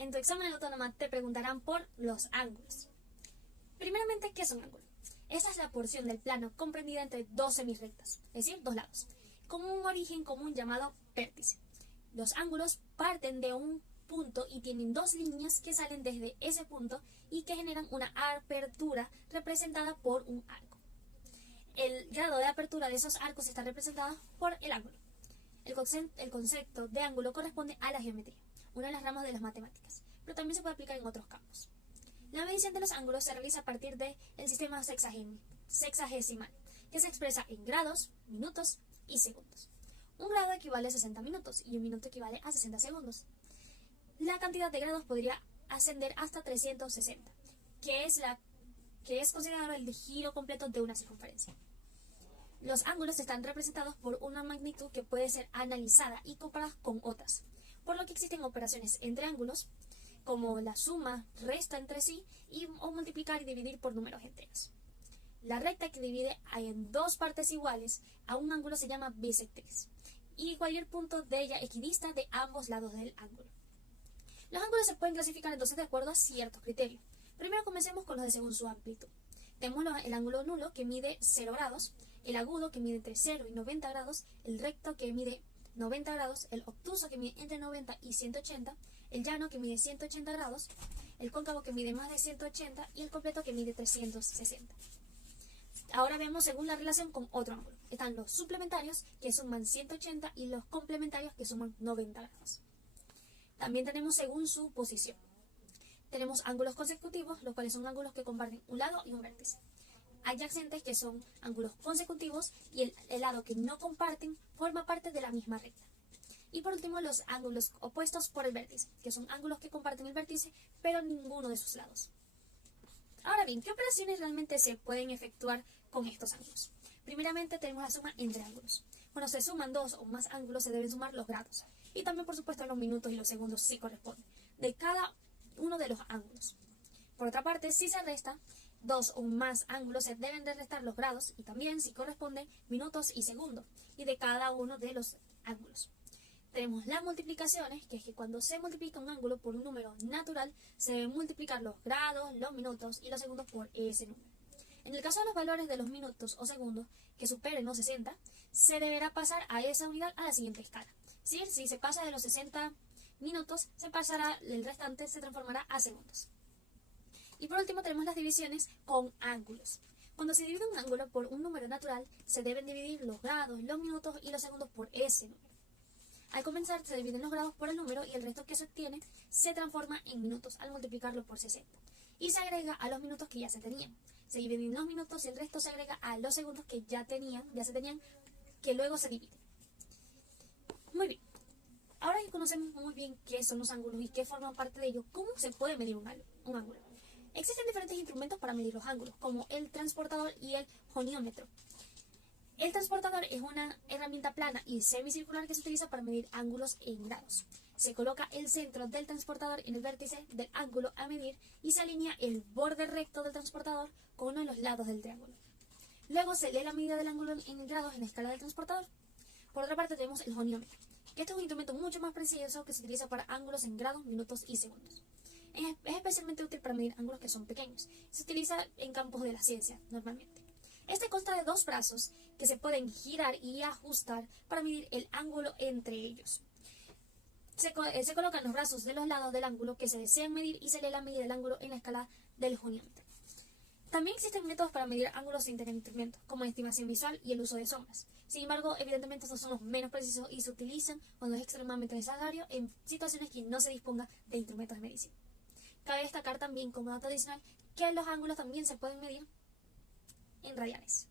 En tu examen de autónoma te preguntarán por los ángulos. Primeramente, ¿qué es un ángulo? Esa es la porción del plano comprendida entre dos semirrectas, es decir, dos lados, con un origen común llamado vértice. Los ángulos parten de un punto y tienen dos líneas que salen desde ese punto y que generan una apertura representada por un arco. El grado de apertura de esos arcos está representado por el ángulo. El concepto de ángulo corresponde a la geometría, una de las ramas de las matemáticas, pero también se puede aplicar en otros campos. La medición de los ángulos se realiza a partir del sistema sexagesimal, que se expresa en grados, minutos y segundos. Un grado equivale a 60 minutos y un minuto equivale a 60 segundos. La cantidad de grados podría ascender hasta 360, que es considerado el giro completo de una circunferencia. Los ángulos están representados por una magnitud que puede ser analizada y comparada con otras, por lo que existen operaciones entre ángulos, como la suma, resta entre sí o multiplicar y dividir por números enteros. La recta que divide en dos partes iguales a un ángulo se llama bisectriz, y cualquier punto de ella equidista de ambos lados del ángulo. Los ángulos se pueden clasificar entonces de acuerdo a ciertos criterios. Primero comencemos con los de según su amplitud. Tenemos el ángulo nulo, que mide 0 grados, el agudo, que mide entre 0 y 90 grados, el recto, que mide 90 grados, el obtuso, que mide entre 90 y 180, el llano, que mide 180 grados, el cóncavo, que mide más de 180 y el completo, que mide 360. Ahora vemos según la relación con otro ángulo. Están los suplementarios, que suman 180, y los complementarios, que suman 90 grados. También tenemos según su posición. Tenemos ángulos consecutivos, los cuales son ángulos que comparten un lado y un vértice. Adyacentes, que son ángulos consecutivos, y el lado que no comparten forma parte de la misma recta. Y por último, los ángulos opuestos por el vértice, que son ángulos que comparten el vértice, pero ninguno de sus lados. Ahora bien, ¿qué operaciones realmente se pueden efectuar con estos ángulos? Primeramente tenemos la suma entre ángulos. Cuando se suman dos o más ángulos se deben sumar los grados. Y también, por supuesto, los minutos y los segundos sí corresponden, de cada uno de los ángulos. Por otra parte, si se resta dos o más ángulos, se deben de restar los grados y también, si corresponden, minutos y segundos, y de cada uno de los ángulos. Tenemos las multiplicaciones, que es que cuando se multiplica un ángulo por un número natural, se deben multiplicar los grados, los minutos y los segundos por ese número. En el caso de los valores de los minutos o segundos que superen los 60, se deberá pasar a esa unidad a la siguiente escala. Si se pasa de los 60 minutos, el restante se transformará a segundos. Y por último tenemos las divisiones con ángulos. Cuando se divide un ángulo por un número natural, se deben dividir los grados, los minutos y los segundos por ese número. Al comenzar, se dividen los grados por el número y el resto que se obtiene se transforma en minutos al multiplicarlo por 60. Y se agrega a los minutos que ya se tenían. Se dividen los minutos y el resto se agrega a los segundos que ya se tenían, que luego se dividen. Muy bien. Ahora que conocemos muy bien qué son los ángulos y qué forman parte de ellos, ¿cómo se puede medir un ángulo? Existen diferentes instrumentos para medir los ángulos, como el transportador y el goniómetro. El transportador es una herramienta plana y semicircular que se utiliza para medir ángulos en grados. Se coloca el centro del transportador en el vértice del ángulo a medir y se alinea el borde recto del transportador con uno de los lados del triángulo. Luego se lee la medida del ángulo en grados en la escala del transportador. Por otra parte tenemos el goniómetro, que este es un instrumento mucho más preciso que se utiliza para ángulos en grados, minutos y segundos. Es especialmente útil para medir ángulos que son pequeños. Se utiliza en campos de la ciencia normalmente. Este consta de dos brazos que se pueden girar y ajustar para medir el ángulo entre ellos. Se colocan los brazos de los lados del ángulo que se desean medir y se lee la medida del ángulo en la escala del goniómetro. También existen métodos para medir ángulos sin tener instrumentos, como la estimación visual y el uso de sombras. Sin embargo, evidentemente estos son los menos precisos y se utilizan cuando es extremadamente necesario en situaciones que no se disponga de instrumentos de medición. Cabe destacar también como dato adicional que los ángulos también se pueden medir en radianes.